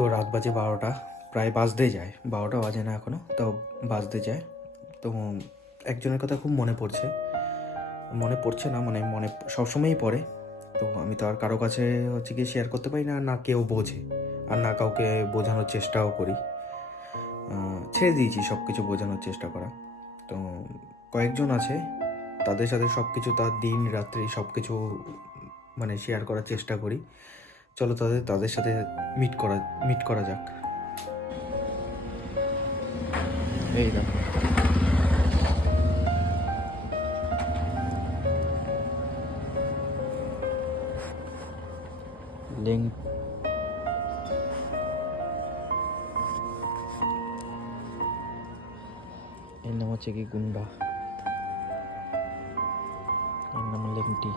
তো রাত বাজে 12টা, প্রায় বাজতে যায়, 12টা বাজে না এখনও, তাও বাজতে যায়। তো একজনের কথা খুব মনে পড়ছে না, মানে মনে সবসময়ই পড়ে। তো আমি তো আর কারো কাছে হচ্ছে গিয়ে শেয়ার করতে পারি না, না কেউ বোঝে, আর না কাউকে বোঝানোর চেষ্টাও করি। ছেড়ে দিয়েছি সব কিছু বোঝানোর চেষ্টা করা। তো কয়েকজন আছে, তাদের সাথে সব কিছু, তার দিন রাত্রি সব কিছু মানে শেয়ার করার চেষ্টা করি। চলো তাদের সাথে মিট করা যাক। এই দেখো, লিঙ্ক, এর নাম হচ্ছে কি গুন্ডা, এর নাম লেংটি।